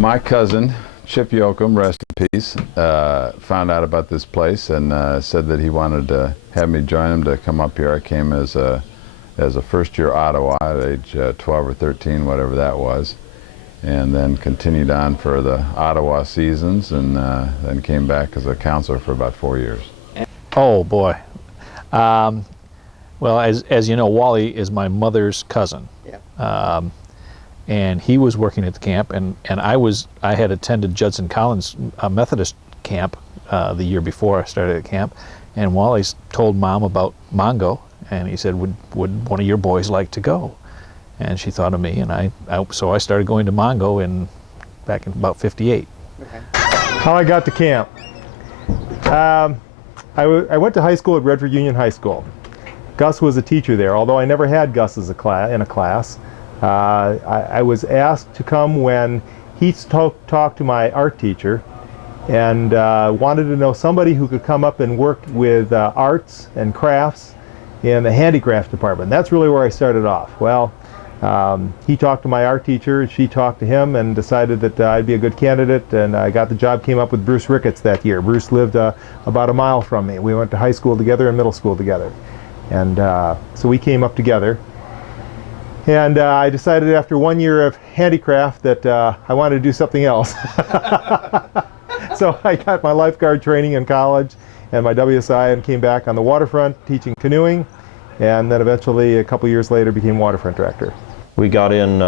My cousin, Chip Yoakum, rest in peace, found out about this place and said that he wanted to have me join him to come up here. I came as a first-year Ottawa at age 12 or 13, whatever that was, and then continued on for the Ottawa seasons, and then came back as a counselor for about 4 years. Oh boy. Well, as you know, Wally is my mother's cousin. Yeah. And he was working at the camp, and I had attended Judson Collins Methodist camp the year before I started at camp, and Wally's told Mom about Mahn Go, and he said, would one of your boys like to go? And she thought of me, and so I started going to Mahn Go back in about '58. Okay. How I got to camp. I went to high school at Redford Union High School. Gus was a teacher there, although I never had Gus as in a class. I was asked to come when he talked to my art teacher and wanted to know somebody who could come up and work with arts and crafts in the handicraft department. That's really where I started off. Well, he talked to my art teacher, she talked to him and decided that I'd be a good candidate, and I got the job, came up with Bruce Ricketts that year. Bruce lived about a mile from me. We went to high school together and middle school together. And so we came up together. And I decided after 1 year of handicraft that I wanted to do something else. So I got my lifeguard training in college and my WSI and came back on the waterfront teaching canoeing, and then eventually a couple years later became waterfront director. We got in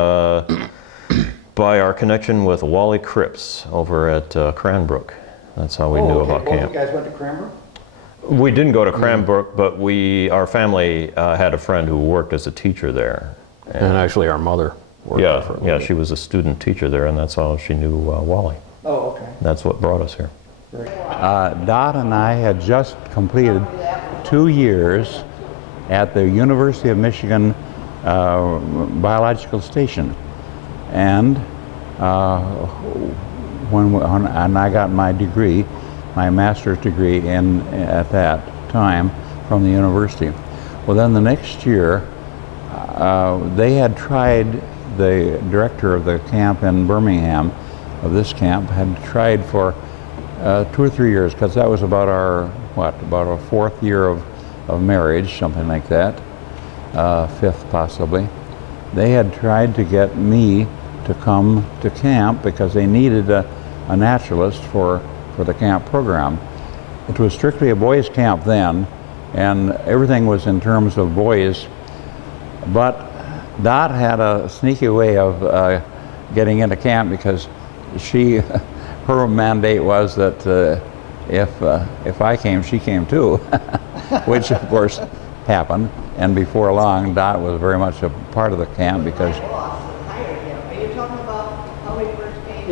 by our connection with Wally Cripps over at Cranbrook. That's how we knew about camp. You guys went to Cranbrook? We didn't go to Cranbrook, but our family had a friend who worked as a teacher there. And actually our mother worked there for a little bit. She was a student teacher there, and that's how she knew Wally. Oh, okay. That's what brought us here. Dot and I had just completed 2 years at the University of Michigan Biological Station. And when I got my degree, my master's degree at that time from the university. Well, then the next year, they had tried, the director of the camp in Birmingham, of this camp, had tried for 2 or 3 years, because that was about our fourth year of marriage, something like that, fifth possibly. They had tried to get me to come to camp because they needed a naturalist for the camp program. It was strictly a boys' camp then, and everything was in terms of boys. But Dot had a sneaky way of getting into camp because her mandate was that if I came, she came too, which of course happened. And before long, Dot was very much a part of the camp because. Are you talking about how we first came?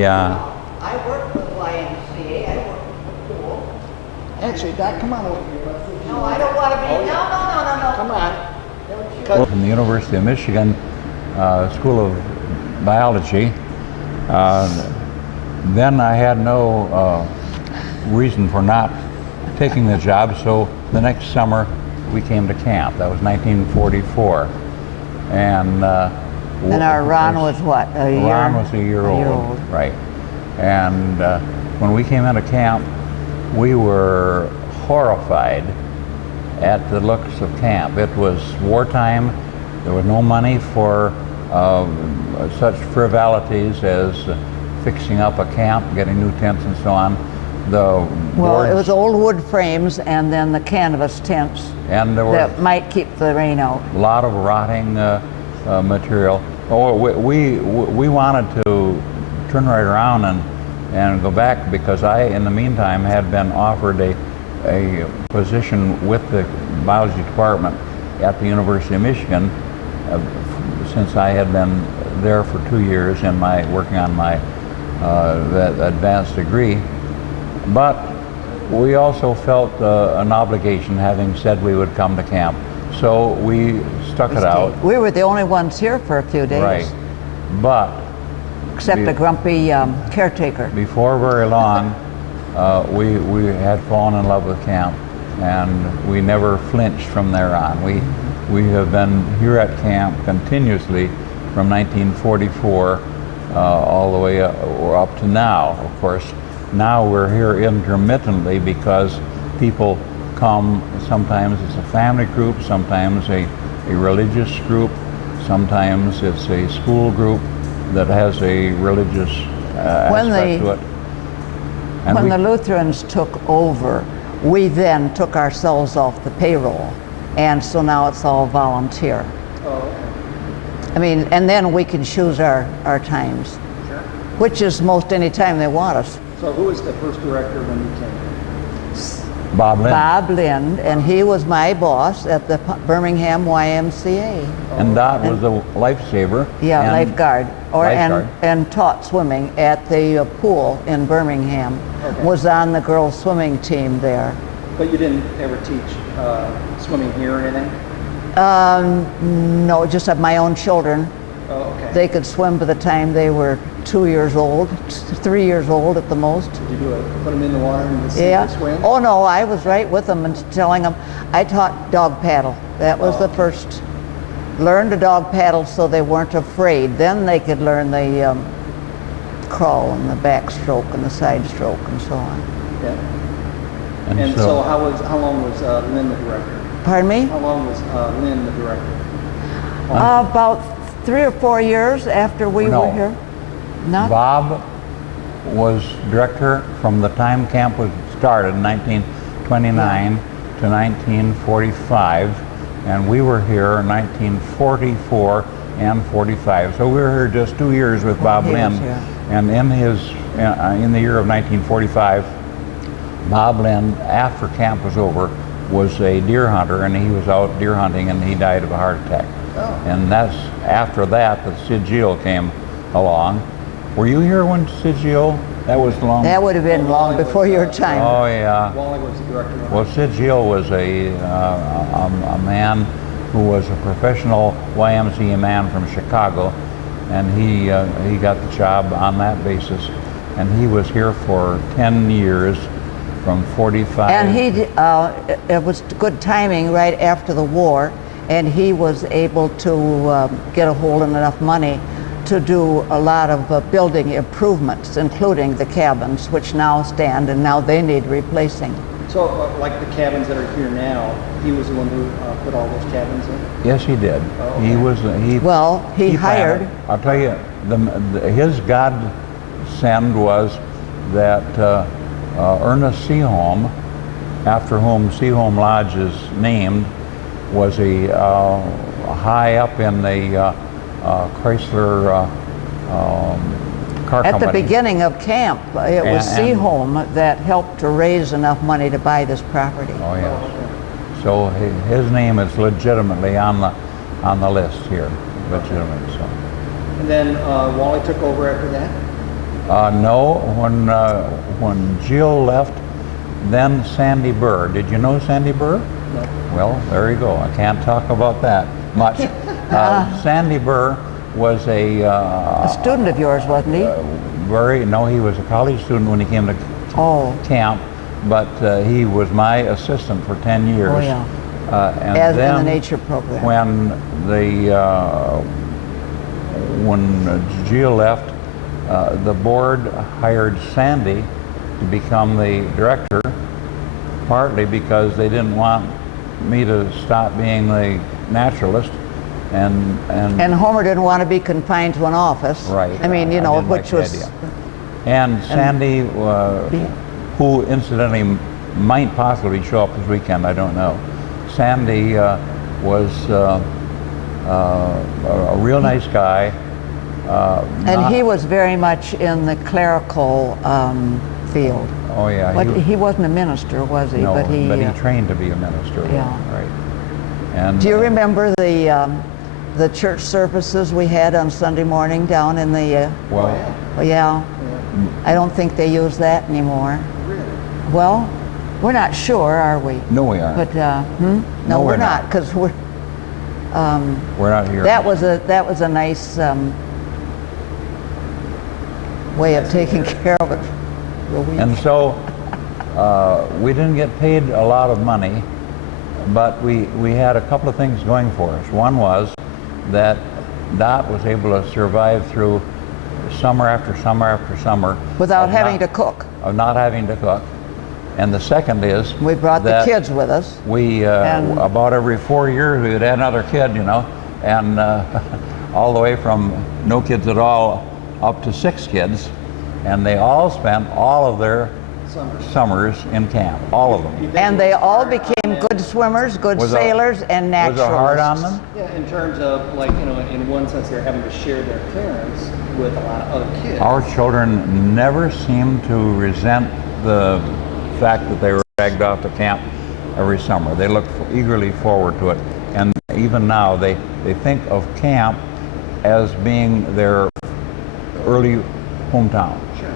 Yeah. I worked with YMCA. I worked with the pool. Actually, Doc, come on over here. No, I don't want to be. No. Come on. From the University of Michigan School of Biology. Then I had no reason for not taking the job, so the next summer we came to camp. That was 1944. And our Ron was what, a year? Ron was a year old. Right. And when we came into camp, we were horrified at the looks of camp. It was wartime. There was no money for such frivolities as fixing up a camp, getting new tents and so on. Well, it was old wood frames and then the canvas tents that might keep the rain out. A lot of rotting material. We wanted to turn right around and go back because I, in the meantime, had been offered a position with the biology department at the University of Michigan since I had been there for 2 years working on my advanced degree. But we also felt an obligation, having said we would come to camp. So we stuck it out. We were the only ones here for a few days. Right. But except a grumpy caretaker. Before very long, we had fallen in love with camp, and we never flinched from there on. We have been here at camp continuously from 1944 all the way up to now. Of course, now we're here intermittently because people come, sometimes it's a family group, sometimes a religious group, sometimes it's a school group that has a religious aspect to it. And when the Lutherans took over, we then took ourselves off the payroll, and so now it's all volunteer. Oh, okay. I mean, and then we can choose our times, Sure. which is most any time they want us. So who was the first director when you came? Bob Lind. Bob Lind, and he was my boss at the Birmingham YMCA. And Dot was a lifesaver. Yeah, and lifeguard, lifeguard. And taught swimming at the pool in Birmingham. Okay. Was on the girls' swimming team there. But you didn't ever teach swimming here or anything? No, just of my own children. Oh, okay. They could swim by the time they were 2 years old, 3 years old at the most. Did you put them in the water and see Yeah. them swim? Oh no, I was right with them and telling them. I taught dog paddle. That was the first. Learn to dog paddle so they weren't afraid. Then they could learn the crawl and the backstroke and the side stroke and so on. Yeah. And so how long was Lynn the director? Pardon me? How long was Lynn the director? About 3 or 4 years after we No. were here. Not Bob was director from the time camp was started in 1929 to 1945, and we were here in 1944 and 45. So we were here just 2 years with Bob he was Lind. here. And in the year of 1945, Bob Lind, after camp was over, was a deer hunter, and he was out deer hunting and he died of a heart attack. Oh. And that's after that Sid Geo came along. Were you here when Sid Geo? That was long. That would have been long before your time. Oh yeah. Wally was the director. Well, Sid Geo was a man who was a professional YMCA man from Chicago, and he got the job on that basis, and he was here for 10 years, from 45. And it was good timing right after the war, and he was able to get a hold of enough money to do a lot of building improvements, including the cabins, which now stand, and now they need replacing. So, like the cabins that are here now, he was the one who put all those cabins in? Yes, he did. Oh, okay. He was. He hired. planned. I'll tell you, his godsend was that Ernest Seaholm, after whom Seaholm Lodge is named, was a high up in the Chrysler car At company. the beginning of camp, it was And- Seaholm that helped to raise enough money to buy this property. Oh yes. So his name is legitimately on the list here, legitimate. So. And then Wally took over after that? No, when Jill left, then Sandy Burr. Did you know Sandy Burr? No. Well, there you go. I can't talk about that much. Sandy Burr was A student of yours, wasn't he? No, he was a college student when he came to camp, but he was my assistant for 10 years. Oh, yeah. And As then in the nature program. When Jill left, the board hired Sandy to become the director, partly because they didn't want me to stop being the naturalist, and Homer didn't want to be confined to an office. right. I mean, you I know, didn't like which the was. idea. And Sandy, who incidentally might possibly show up this weekend, I don't know. Sandy was a real nice guy. And he was very much in the clerical field. Oh yeah. But he wasn't a minister, was he? No, but he trained to be a minister. Yeah. Right. And do you remember the church services we had on Sunday morning down in the? Well, yeah. I don't think they use that anymore. Really? Well, we're not sure, are we? no, we aren't. But No, we're we're not, not. because we're. We're not here. That was a nice way of taking care of it for a week. And so we didn't get paid a lot of money, but we had a couple of things going for us. One was that Dot was able to survive through summer after summer after summer. Without of having not- to cook. Of not having to cook. And the second is We brought the that kids with us. we, And- about every 4 years, we would add another kid, you know, and all the way from no kids at all up to 6 kids. And they all spent all of their summers in camp, all of them. And they all became good swimmers, good Was it- sailors, and naturalists. Was it hard on them? Yeah, in terms of, like, you know, in one sense, they're having to share their parents with a lot of other kids. Our children never seemed to resent the fact that they were dragged off to camp every summer. They looked eagerly forward to it. And even now, they think of camp as being their early hometown, Sure.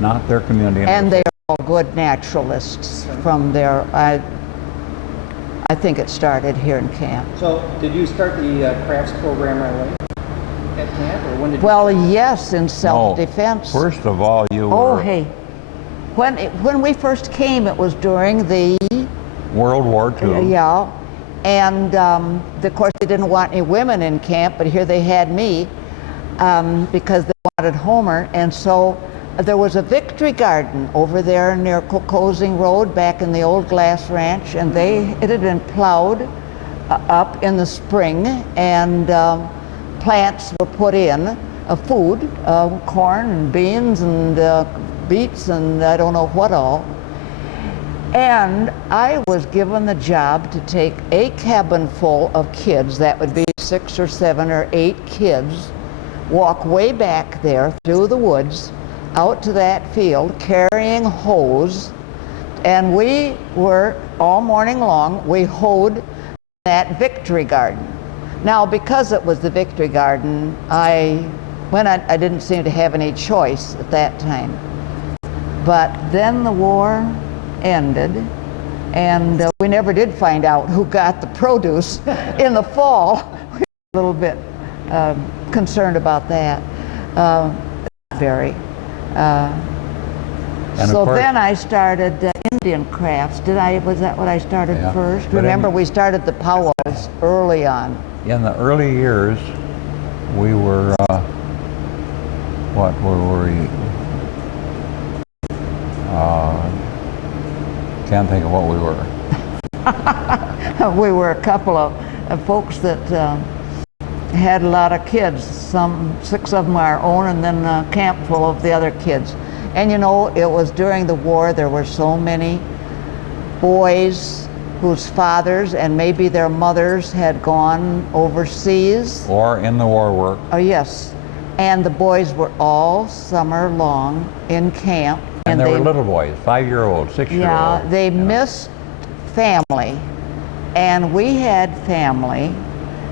not their community. And they are all good naturalists from there. I think it started here in camp. So, did you start the crafts program right away at camp, or when did you? Well, yes, in self-defense. First of all, you Oh, were hey. When we first came, it was during the World War II. yeah, and of course they didn't want any women in camp, but here they had me because they wanted Homer, and so there was a victory garden over there near Cocosing Road back in the old glass ranch, and it had been plowed up in the spring, and plants were put in of food, corn and beans and beets and I don't know what all. And I was given the job to take a cabin full of kids, that would be 6 or 7 or 8 kids, walk way back there through the woods, out to that field, carrying hoes, and we were, all morning long, we hoed that victory garden. Now, because it was the victory garden, I didn't seem to have any choice at that time. But then the war ended, and we never did find out who got the produce in the fall. We were a little bit concerned about that. Not very. And So of course- then I started Indian crafts. Was that what I started Yeah. first? But Remember, we started the powwows early on. In the early years, we were, what were we? Can't think of what we were. We were a couple of folks that had a lot of kids, 6 of them our own, and then a camp full of the other kids. And you know, it was during the war, there were so many boys whose fathers and maybe their mothers had gone overseas. Or in the war work. Oh, yes. And the boys were all summer long in camp. And they were little boys, 5-year-old, 6-year-old. Yeah, they missed family, and we had family,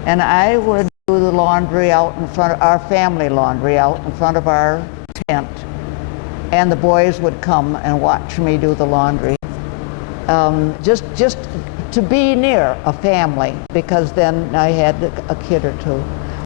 and I would do the laundry out in front of our family laundry out in front of our tent, and the boys would come and watch me do the laundry. Just to be near a family, because then I had a kid or two.